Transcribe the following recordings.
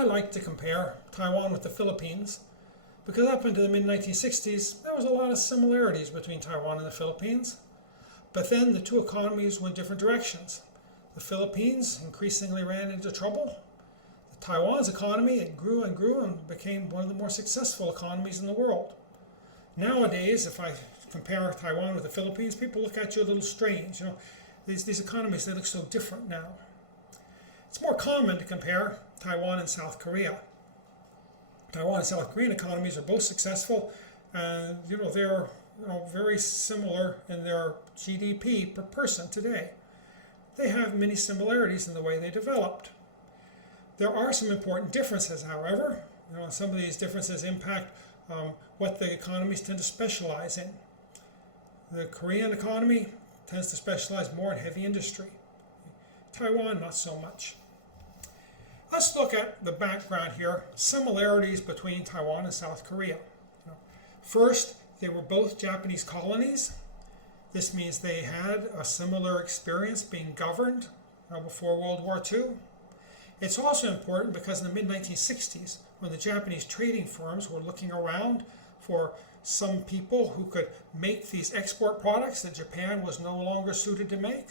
I like to compare Taiwan with the Philippines because up into the mid-1960s, there was a lot of similarities between Taiwan and the Philippines. But then the two economies went different directions. The Philippines increasingly ran into trouble. Taiwan's economy, it grew and grew and became one of the more successful economies in the world. Nowadays, if I compare Taiwan with the Philippines, people look at you a little strange. These economies, they look so different now. It's more common to compare Taiwan and South Korea. Taiwan and South Korean economies are both successful, and they're very similar in their GDP per person today. They have many similarities in the way they developed. There are some important differences, however. Some of these differences impact what the economies tend to specialize in. The Korean economy tends to specialize more in heavy industry. Taiwan, not so much. Let's look at the background here, similarities between Taiwan and South Korea. First, they were both Japanese colonies. This means they had a similar experience being governed before World War II. It's also important because in the mid-1960s, when the Japanese trading firms were looking around for some people who could make these export products that Japan was no longer suited to make,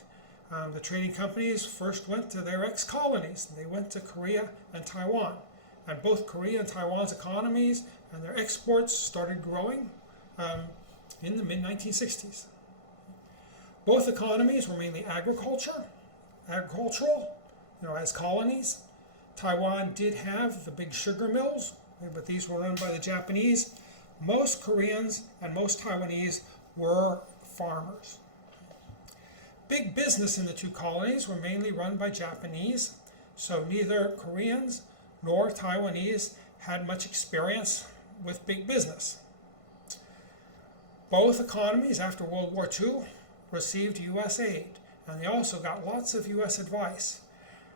the trading companies first went to their ex-colonies. They went to Korea and Taiwan. And both Korea and Taiwan's economies and their exports started growing in the mid-1960s. Both economies were mainly agricultural, as colonies. Taiwan did have the big sugar mills, but these were run by the Japanese. Most Koreans and most Taiwanese were farmers. Big business in the two colonies were mainly run by Japanese, so neither Koreans nor Taiwanese had much experience with big business. Both economies after World War II received U.S. aid, and they also got lots of U.S. advice.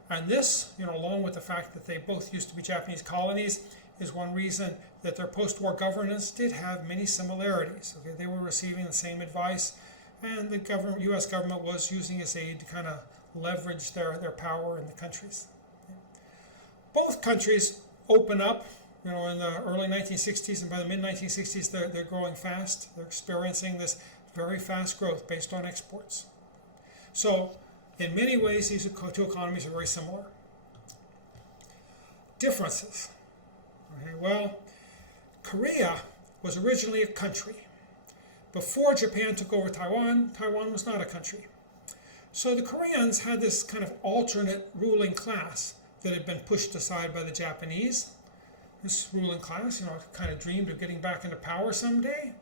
And this, along with the fact that they both used to be Japanese colonies, is one reason that their post-war governance did have many similarities. They were receiving the same advice, and the U.S. government was using its aid to kind of leverage their power in the countries. Both countries open up, in the early 1960s, and by the mid-1960s, they're growing fast. They're experiencing this very fast growth based on exports. So, in many ways, these two economies are very similar. Differences. Well, Korea was originally a country. Before Japan took over Taiwan, Taiwan was not a country. So the Koreans had this kind of alternate ruling class that had been pushed aside by the Japanese. This ruling class, kind of dreamed of getting back into power someday.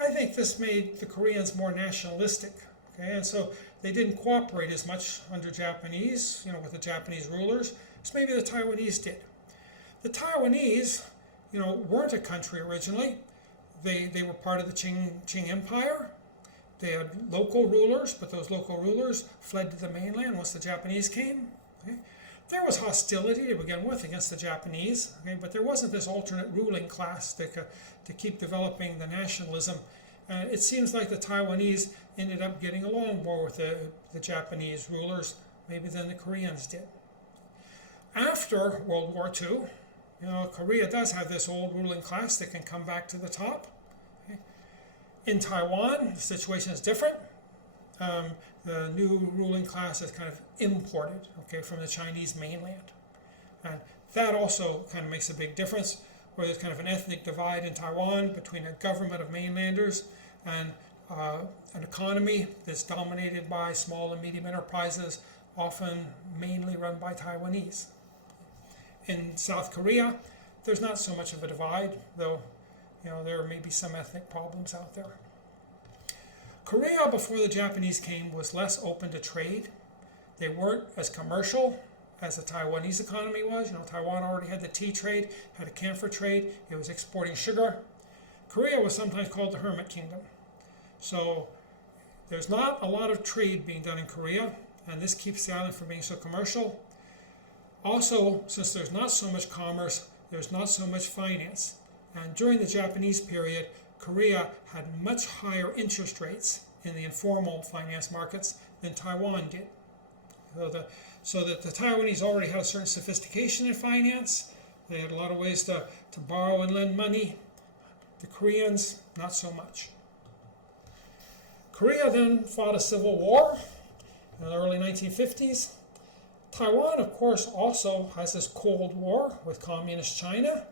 I think this made the Koreans more nationalistic. And so they didn't cooperate as much under Japanese, with the Japanese rulers, as maybe the Taiwanese did. The Taiwanese, weren't a country originally. They were part of the Qing Empire. They had local rulers, but those local rulers fled to the mainland once the Japanese came. There was hostility to begin with against the Japanese, but there wasn't this alternate ruling class to keep developing the nationalism. It seems like the Taiwanese ended up getting along more with the Japanese rulers, maybe than the Koreans did. After World War II, Korea does have this old ruling class that can come back to the top. In Taiwan, the situation is different. The new ruling class is kind of imported, from the Chinese mainland. And that also kind of makes a big difference, where there's kind of an ethnic divide in Taiwan between a government of mainlanders and an economy that's dominated by small and medium enterprises, often mainly run by Taiwanese. In South Korea, there's not so much of a divide, though there may be some ethnic problems out there. Korea, before the Japanese came, was less open to trade. They weren't as commercial as the Taiwanese economy was. Taiwan already had the tea trade, had a camphor trade. It was exporting sugar. Korea was sometimes called the Hermit Kingdom. So there's not a lot of trade being done in Korea, and this keeps the island from being so commercial. Also, since there's not so much commerce, there's not so much finance. And during the Japanese period, Korea had much higher interest rates in the informal finance markets than Taiwan did. So that the Taiwanese already had a certain sophistication in finance. They had a lot of ways to borrow and lend money. The Koreans, not so much. Korea then fought a civil war in the early 1950s. Taiwan, of course, also has this Cold War with communist China.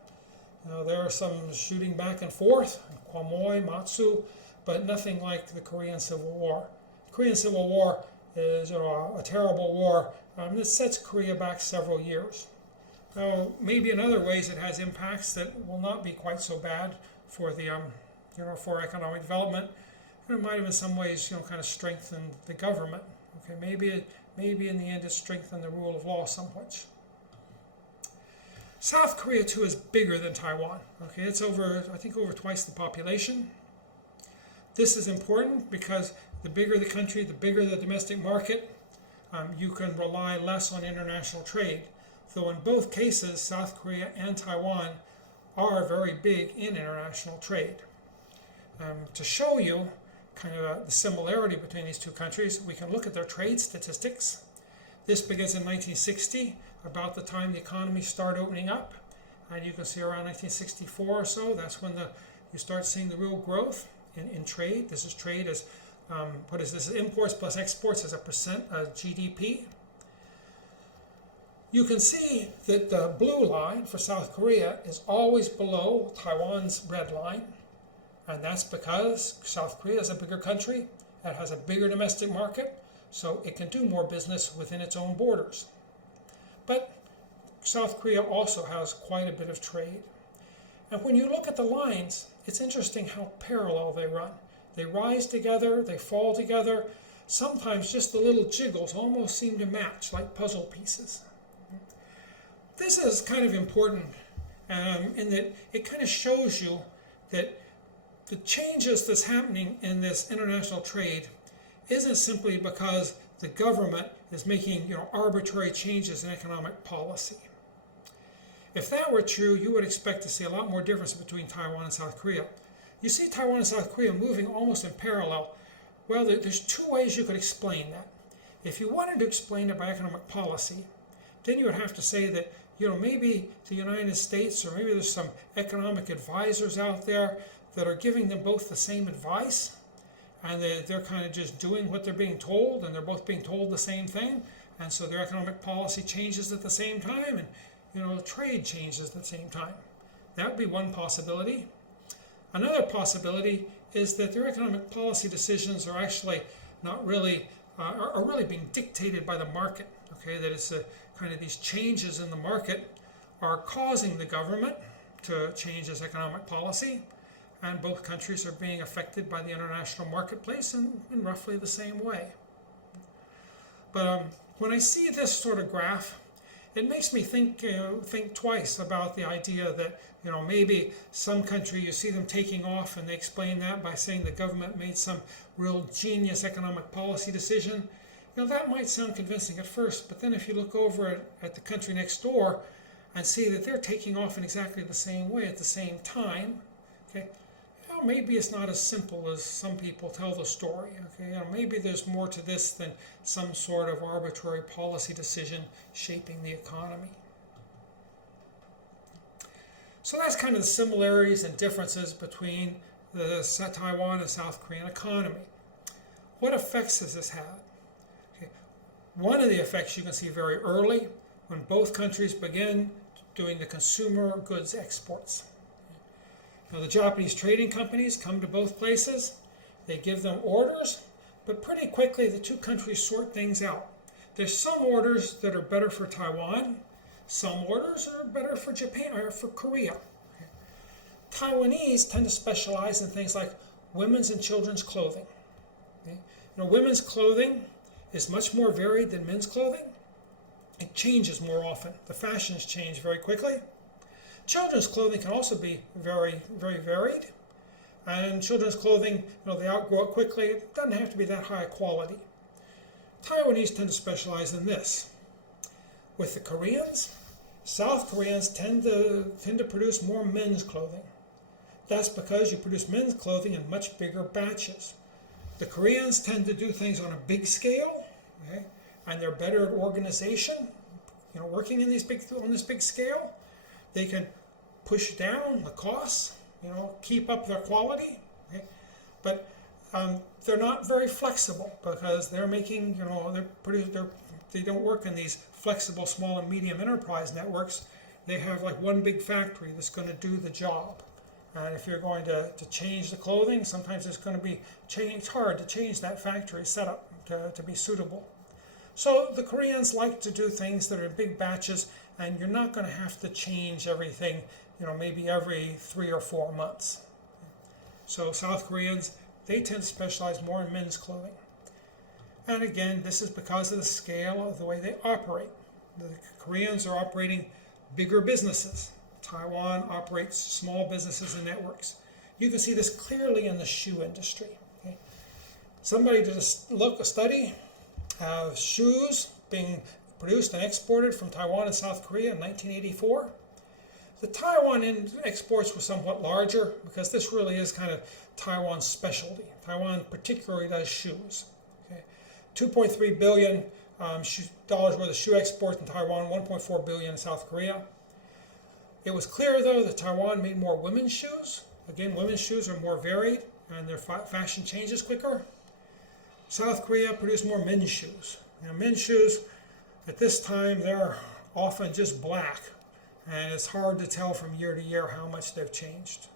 There are some shooting back and forth, Quamoy, Matsu, but nothing like the Korean Civil War. The Korean Civil War is a terrible war that sets Korea back several years. Now, maybe in other ways it has impacts that will not be quite so bad for the for economic development. It might have in some ways kind of strengthened the government. Okay, maybe in the end it strengthened the rule of law somewhat. South Korea too is bigger than Taiwan. Okay, it's over twice the population. This is important because the bigger the country, the bigger the domestic market, you can rely less on international trade. Though in both cases, South Korea and Taiwan are very big in international trade. To show you kind of the similarity between these two countries, we can look at their trade statistics. This begins in 1960, about the time the economies start opening up. And you can see around 1964 or so, that's when you start seeing the real growth in trade. This is trade as, imports plus exports as a percent of GDP. You can see that the blue line for South Korea is always below Taiwan's red line. And that's because South Korea is a bigger country. It has a bigger domestic market, so it can do more business within its own borders. But South Korea also has quite a bit of trade. And when you look at the lines, it's interesting how parallel they run. They rise together, they fall together. Sometimes just the little jiggles almost seem to match like puzzle pieces. This is kind of important in that it kind of shows you that the changes that's happening in this international trade isn't simply because the government is making arbitrary changes in economic policy. If that were true, you would expect to see a lot more difference between Taiwan and South Korea. You see Taiwan and South Korea moving almost in parallel. Well, there's two ways you could explain that. If you wanted to explain it by economic policy, then you would have to say that maybe the United States, or maybe there's some economic advisors out there that are giving them both the same advice, and they're kind of just doing what they're being told, and they're both being told the same thing, and so their economic policy changes at the same time, and trade changes at the same time. That would be one possibility. Another possibility is that their economic policy decisions are actually not really are really being dictated by the market. Okay, that it's kind of these changes in the market are causing the government to change its economic policy. And both countries are being affected by the international marketplace in roughly the same way. But when I see this sort of graph, it makes me think twice about the idea that maybe some country, you see them taking off, and they explain that by saying the government made some real genius economic policy decision. That might sound convincing at first, but then if you look over at the country next door and see that they're taking off in exactly the same way at the same time, okay, maybe it's not as simple as some people tell the story. Okay, maybe there's more to this than some sort of arbitrary policy decision shaping the economy. So that's kind of the similarities and differences between the Taiwan and South Korean economy. What effects has this had? Okay. One of the effects you can see very early when both countries begin doing the consumer goods exports. The Japanese trading companies come to both places. They give them orders, but pretty quickly the two countries sort things out. There's some orders that are better for Taiwan. Some orders are better for Japan or for Korea. Taiwanese tend to specialize in things like women's and children's clothing. Okay? Women's clothing is much more varied than men's clothing. It changes more often. The fashions change very quickly. Children's clothing can also be very, very varied. And children's clothing, they outgrow it quickly. It doesn't have to be that high quality. Taiwanese tend to specialize in this. With the Koreans, South Koreans tend to produce more men's clothing. That's because you produce men's clothing in much bigger batches. The Koreans tend to do things on a big scale, okay? and they're better at organization, working in on this big scale, they can push down the costs, keep up their quality. Okay? But they're not very flexible because they're making, they don't work in these flexible small and medium enterprise networks. They have like one big factory that's going to do the job. And if you're going to change the clothing, sometimes it's going to be it's hard to change that factory setup to be suitable. So the Koreans like to do things that are in big batches, and you're not going to have to change everything, maybe every 3 or 4 months. So South Koreans, they tend to specialize more in men's clothing. And again, this is because of the scale of the way they operate. The Koreans are operating bigger businesses. Taiwan operates small businesses and networks. You can see this clearly in the shoe industry. Okay? Somebody did a study of shoes being produced and exported from Taiwan and South Korea in 1984. The Taiwan exports were somewhat larger because this really is kind of Taiwan's specialty. Taiwan particularly does shoes. Okay? $2.3 billion dollars worth of shoe exports in Taiwan, $1.4 billion in South Korea. It was clear, though, that Taiwan made more women's shoes. Again, women's shoes are more varied and their fashion changes quicker. South Korea produced more men's shoes. Now, men's shoes, at this time, they're often just black, and it's hard to tell from year to year how much they've changed.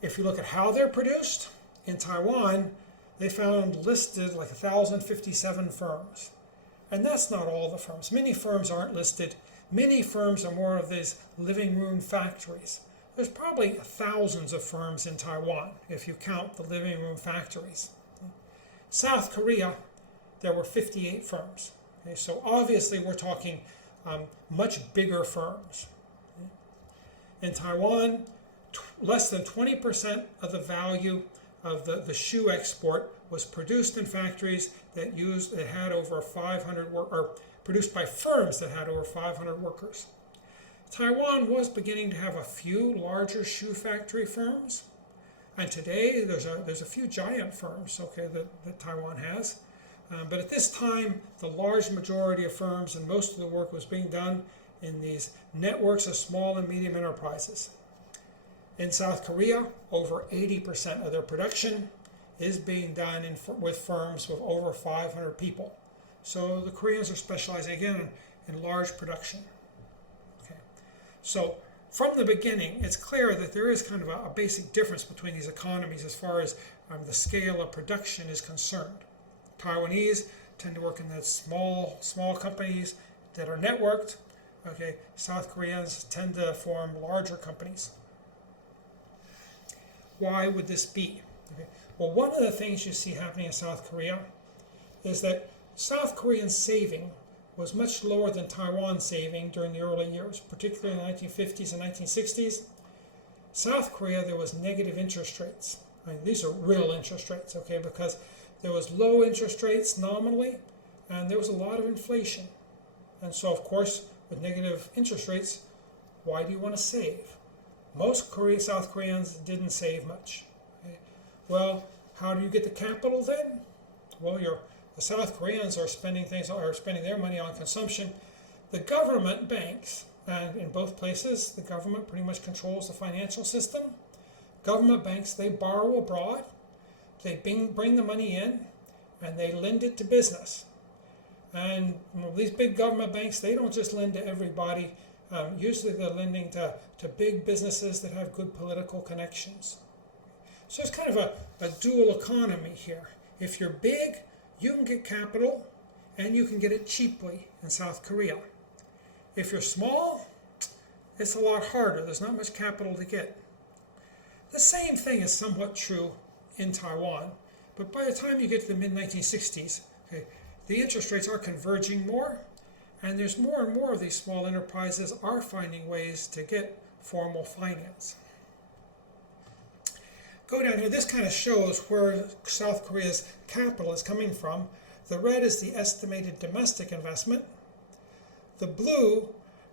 If you look at how they're produced, in Taiwan, they found listed like 1,057 firms. And that's not all the firms. Many firms aren't listed. Many firms are more of these living room factories. There's probably thousands of firms in Taiwan if you count the living room factories. South Korea, there were 58 firms. Okay, so obviously we're talking much bigger firms. In Taiwan, less than 20% of the value of the shoe export was produced in factories that had over 500 or produced by firms that had over 500 workers. Taiwan was beginning to have a few larger shoe factory firms, and today there's a few giant firms, that Taiwan has. But at this time, the large majority of firms and most of the work was being done in these networks of small and medium enterprises. In South Korea, over 80% of their production is being done with firms with over 500 people. So the Koreans are specializing again in large production. Okay. So from the beginning, it's clear that there is kind of a basic difference between these economies as far as the scale of production is concerned. Taiwanese tend to work in the small companies that are networked. Okay. South Koreans tend to form larger companies. Why would this be? Okay. Well, one of the things you see happening in South Korea is that South Korean saving was much lower than Taiwan saving during the early years, particularly in the 1950s and 1960s. South Korea, there was negative interest rates. These are real interest rates, okay, because there was low interest rates nominally, and there was a lot of inflation. And so, of course, with negative interest rates, why do you want to save? Most South Koreans didn't save much. Okay. Well, how do you get the capital then? Well, the South Koreans are spending their money on consumption. The government banks, and in both places, the government pretty much controls the financial system. Government banks, they borrow abroad, they bring the money in, and they lend it to business. And these big government banks, they don't just lend to everybody. Usually they're lending to big businesses that have good political connections. So it's kind of a dual economy here. If you're big, you can get capital, and you can get it cheaply in South Korea. If you're small, it's a lot harder. There's not much capital to get. The same thing is somewhat true in Taiwan, but by the time you get to the mid-1960s, okay, the interest rates are converging more, and there's more and more of these small enterprises are finding ways to get formal finance. Go down here, this kind of shows where South Korea's capital is coming from. The red is the estimated domestic investment. The blue,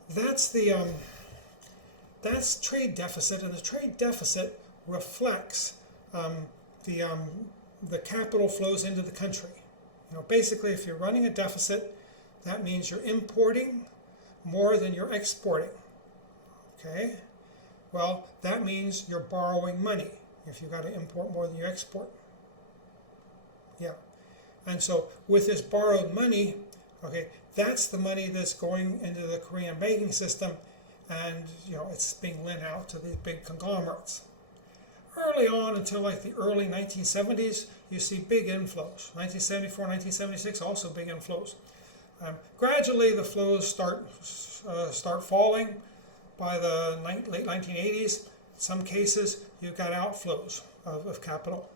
that's trade deficit, and the trade deficit reflects the capital flows into the country. Basically, if you're running a deficit, that means you're importing more than you're exporting. Okay? Well, that means you're borrowing money if you've got to import more than you export. Yeah. And so with this borrowed money, okay, that's the money that's going into the Korean banking system, and it's being lent out to these big conglomerates. Early on, until like the early 1970s, you see big inflows. 1974, 1976, also big inflows. Gradually, the flows start falling. By the late 1980s, in some cases, you've got outflows of capital.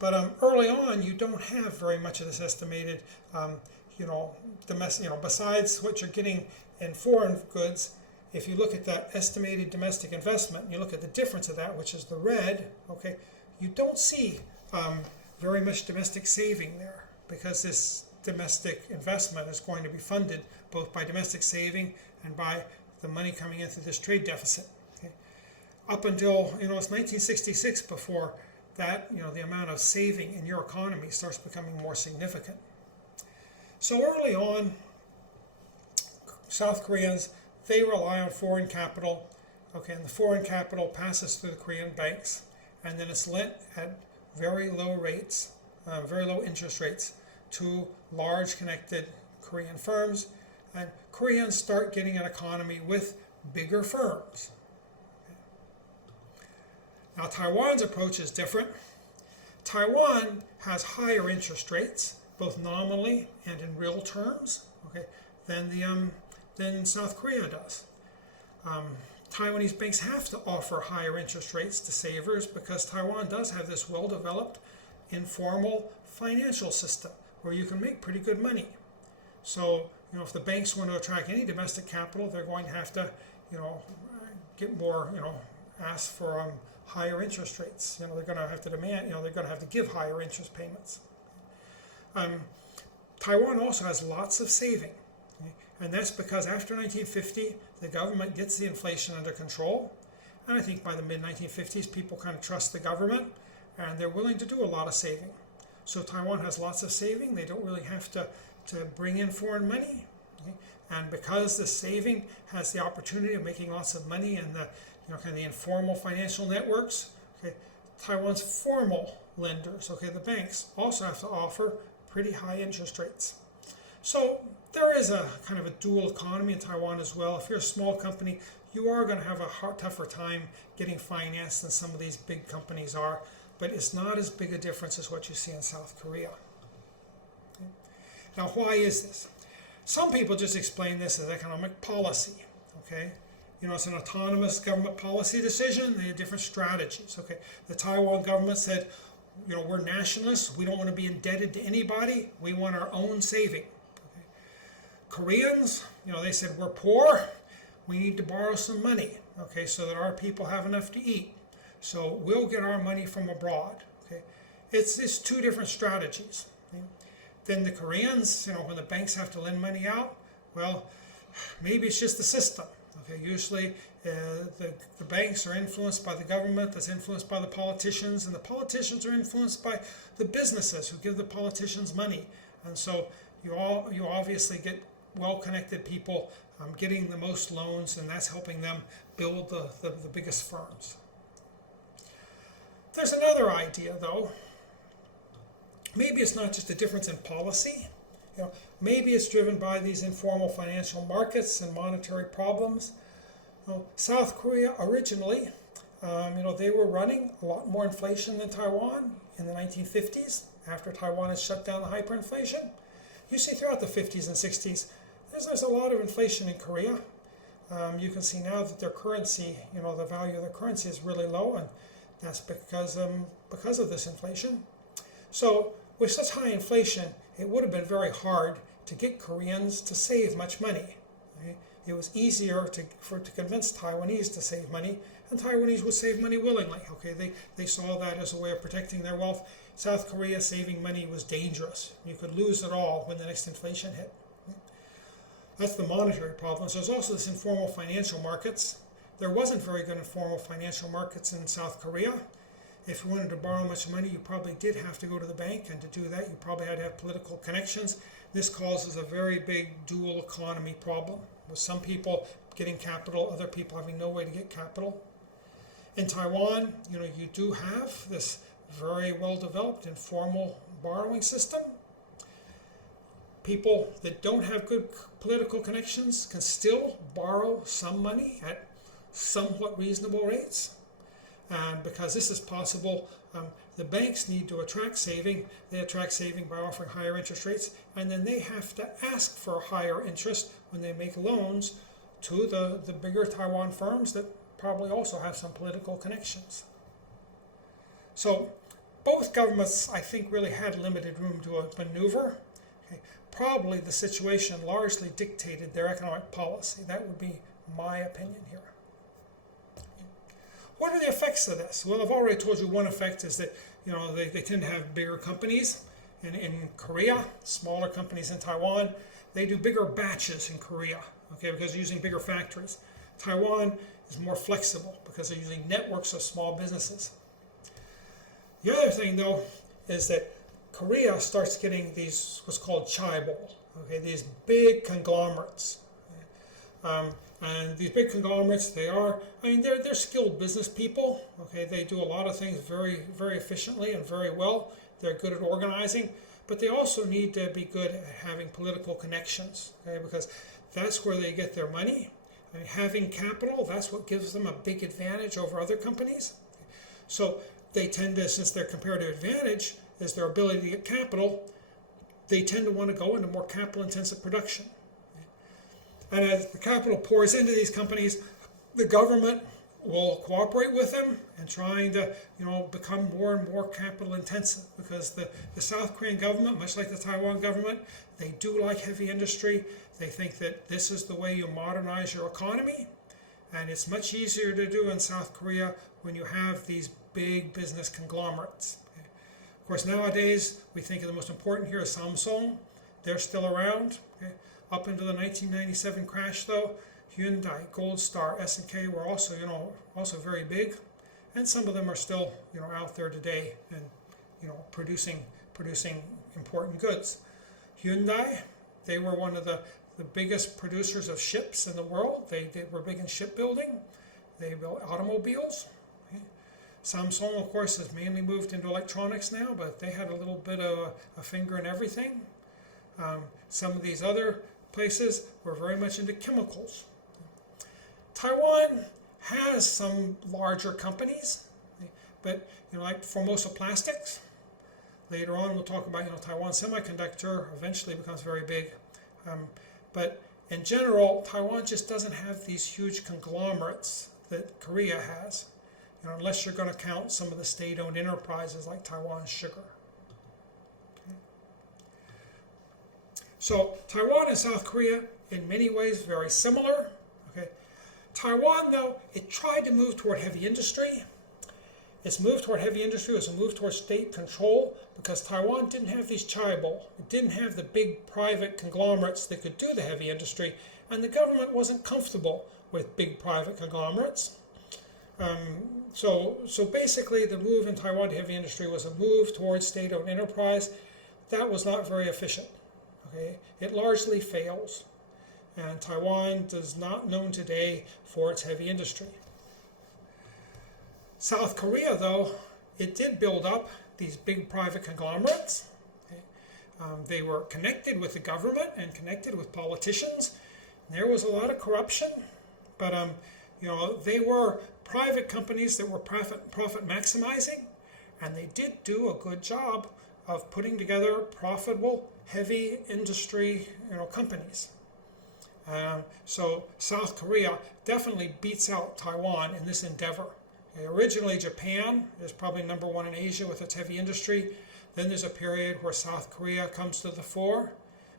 But early on, you don't have very much of this estimated, domestic. Besides what you're getting in foreign goods, if you look at that estimated domestic investment, and you look at the difference of that, which is the red, okay, you don't see very much domestic saving there, because this domestic investment is going to be funded both by domestic saving and by the money coming into this trade deficit. Okay. Up until it's 1966 before that the amount of saving in your economy starts becoming more significant. So early on, South Koreans, they rely on foreign capital. Okay, and the foreign capital passes through the Korean banks, and then it's lent at very low rates, very low interest rates, to large connected Korean firms. And Koreans start getting an economy with bigger firms. Now, Taiwan's approach is different. Taiwan has higher interest rates, both nominally and in real terms, okay, than South Korea does. Taiwanese banks have to offer higher interest rates to savers because Taiwan does have this well-developed informal financial system where you can make pretty good money. So, if the banks want to attract any domestic capital, they're going to have to, get more, ask for higher interest rates. They're going to have to demand, they're going to have to give higher interest payments. Taiwan also has lots of saving, okay? And that's because after 1950, the government gets the inflation under control. And I think by the mid-1950s, people kind of trust the government, and they're willing to do a lot of saving. So Taiwan has lots of saving. They don't really have to bring in foreign money. Okay? And because the saving has the opportunity of making lots of money in the kind of the informal financial networks, okay, Taiwan's formal lenders, okay, the banks, also have to offer pretty high interest rates. So there is a kind of a dual economy in Taiwan as well. If you're a small company, you are going to have a tougher time getting financed than some of these big companies are, but it's not as big a difference as what you see in South Korea. Okay. Now, why is this? Some people just explain this as economic policy, okay? It's an autonomous government policy decision. They have different strategies, okay? The Taiwan government said, we're nationalists. We don't want to be indebted to anybody. We want our own saving. Okay? Koreans, they said, we're poor. We need to borrow some money, okay, so that our people have enough to eat. So we'll get our money from abroad, okay? It's two different strategies. Okay? Then the Koreans, when the banks have to lend money out, well, maybe it's just the system. Okay, usually the banks are influenced by the government, that's influenced by the politicians, and the politicians are influenced by the businesses who give the politicians money. And so you obviously get well-connected people getting the most loans, and that's helping them build the biggest firms. There's another idea, though. Maybe it's not just a difference in policy. Maybe it's driven by these informal financial markets and monetary problems. South Korea originally, they were running a lot more inflation than Taiwan in the 1950s, after Taiwan had shut down the hyperinflation. You see throughout the 50s and 60s, there's a lot of inflation in Korea. You can see now that their currency, the value of their currency is really low, and that's because of this inflation. So with such high inflation, it would have been very hard to get Koreans to save much money. Okay? It was easier to convince Taiwanese to save money, and Taiwanese would save money willingly. Okay, they saw that as a way of protecting their wealth. South Korea saving money was dangerous. You could lose it all when the next inflation hit. Okay? That's the monetary problem. So there's also this informal financial markets. There wasn't very good informal financial markets in South Korea. if you wanted to borrow much money, you probably did have to go to the bank, and to do that, you probably had to have political connections. This causes a very big dual economy problem, with some people getting capital, other people having no way to get capital. In Taiwan, you do have this very well developed informal borrowing system. People that don't have good political connections can still borrow some money at somewhat reasonable rates. Because this is possible, the banks need to attract saving. They attract saving by offering higher interest rates, and then they have to ask for higher interest when they make loans to the bigger Taiwan firms that probably also have some political connections. So both governments, I think, really had limited room to maneuver. Okay. Probably the situation largely dictated their economic policy. That would be my opinion here. What are the effects of this? Well, I've already told you one effect is that they tend to have bigger companies in Korea, smaller companies in Taiwan. They do bigger batches in Korea, okay, because they're using bigger factories. Taiwan is more flexible because they're using networks of small businesses. The other thing, though, is that Korea starts getting these what's called chaebol, okay, these big conglomerates. And these big conglomerates, they're skilled business people. Okay, they do a lot of things very, very efficiently and very well. They're good at organizing, but they also need to be good at having political connections. Okay, because that's where they get their money. And having capital, that's what gives them a big advantage over other companies. So they tend to, since their comparative advantage is their ability to get capital, they tend to want to go into more capital-intensive production. And as the capital pours into these companies, the government will cooperate with them and trying to, become more and more capital intensive, because the South Korean government, much like the Taiwan government, they do like heavy industry. They think that this is the way you modernize your economy, and it's much easier to do in South Korea when you have these big business conglomerates. Okay. Of course, nowadays we think of the most important here is Samsung. They're still around. Okay. Up into the 1997 crash, though, Hyundai, Gold Star, S&K were also, also very big, and some of them are still, out there today and, producing important goods. Hyundai, they were one of the biggest producers of ships in the world. They were big in shipbuilding. They built automobiles. Okay. Samsung, of course, has mainly moved into electronics now, but they had a little bit of a finger in everything. Some of these other places were very much into chemicals. Taiwan has some larger companies, but like Formosa Plastics. Later on, we'll talk about Taiwan Semiconductor eventually becomes very big, but in general, Taiwan just doesn't have these huge conglomerates that Korea has, unless you're going to count some of the state-owned enterprises like Taiwan Sugar. So Taiwan and South Korea, in many ways, very similar. Okay. Taiwan, though, it tried to move toward heavy industry. Its move toward heavy industry was a move toward state control, because Taiwan didn't have these chaebol. It didn't have the big private conglomerates that could do the heavy industry, and the government wasn't comfortable with big private conglomerates. So basically, the move in Taiwan to heavy industry was a move towards state-owned enterprise. That was not very efficient. Okay. It largely fails, and Taiwan is not known today for its heavy industry. South Korea, though, it did build up these big private conglomerates. Okay. They were connected with the government and connected with politicians. There was a lot of corruption, but they were private companies that were profit maximizing, and they did do a good job of putting together profitable heavy industry companies. So South Korea definitely beats out Taiwan in this endeavor. Okay, originally Japan is probably number one in Asia with its heavy industry. Then there's a period where South Korea comes to the fore.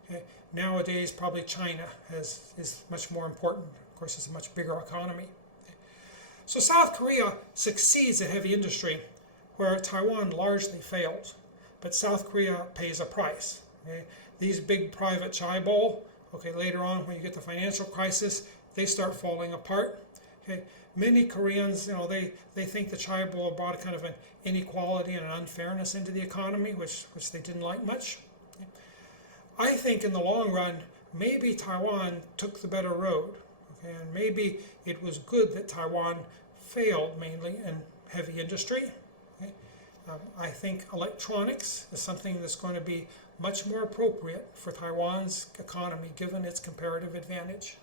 Okay, nowadays probably China is much more important. Of course, it's a much bigger economy. Okay. So South Korea succeeds at heavy industry where Taiwan largely fails. But South Korea pays a price. Okay? These big private chaebol, later on when you get the financial crisis, they start falling apart. Okay, many Koreans, they think the chaebol brought a kind of an inequality and an unfairness into the economy, which they didn't like much. Okay. I think in the long run, maybe Taiwan took the better road, okay, and maybe it was good that Taiwan failed mainly in heavy industry. Okay. I think electronics is something that's going to be much more appropriate for Taiwan's economy given its comparative advantage.